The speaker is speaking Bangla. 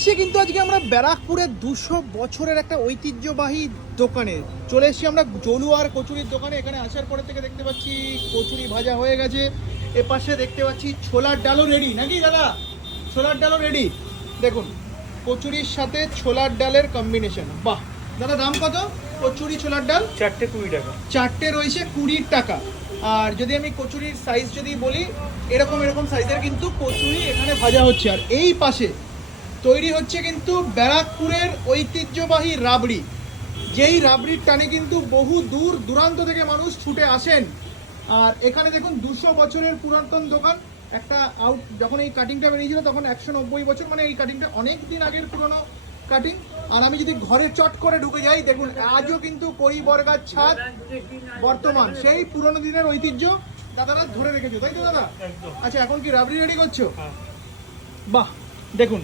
এসছি কিন্তু আজকে আমরা ব্যারাকপুরের 200 বছরের একটা ঐতিহ্যবাহী দোকানে চলে এসেছি আমরা, জলুয়ার কচুরির দোকানে। এখানে আসার পরে থেকে দেখতে পাচ্ছি কচুরি ভাজা হয়ে গেছে, এপাশে দেখতে পাচ্ছি ছোলার ডালও রেডি, নাকি দাদা? ছোলার ডালও রেডি। দেখুন কচুরির সাথে ছোলার ডালের কম্বিনেশন, বাহ! দাদা দাম কত কচুরি ছোলার ডাল? 4টে 20 টাকা। 4টে রয়েছে 20 টাকা। আর যদি আমি কচুরির সাইজ যদি বলি, এরকম এরকম সাইজের কিন্তু কচুরি এখানে ভাজা হচ্ছে। আর এই পাশে তৈরি হচ্ছে কিন্তু ব্যারাকপুরের ঐতিহ্যবাহী রাবড়ি, যেই রাবড়ির টানে কিন্তু বহু দূর দূরান্ত থেকে মানুষ ছুটে আসেন। আর এখানে দেখুন 200 বছরের পুরাতন দোকান। একটা যখন এই কাটিংটা বেরিয়েছিল তখন 190 বছর, মানে এই কাটিংটা অনেক দিন আগের পুরনো কাটিং। আর আমি যদি ঘরে চট করে ঢুকে যাই, দেখুন আজও কিন্তু কড়ি বর্গার ছাদ বর্তমান, সেই পুরনো দিনের ঐতিহ্য দাদারা ধরে রেখেছো, তাই তো দাদা? একদম। আচ্ছা, এখন কি রাবড়ি রেডি করছো? হ্যাঁ। বাহ! দেখুন